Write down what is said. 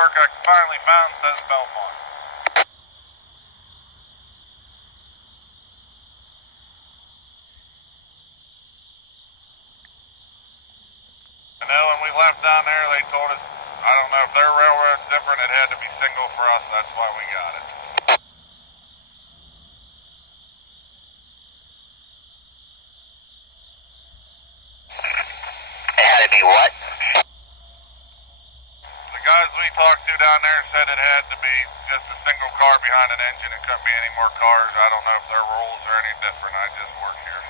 Harrisburg, I finally found says Bellefonte. I know when we left down there, they told us, I don't know if their railroad's different, it had to be single for us, that's why we got it. It had to be what? The guys we talked to down there said it had to be just a single car behind an engine. It couldn't be any more cars. I don't know if their rules are any different. I just work here.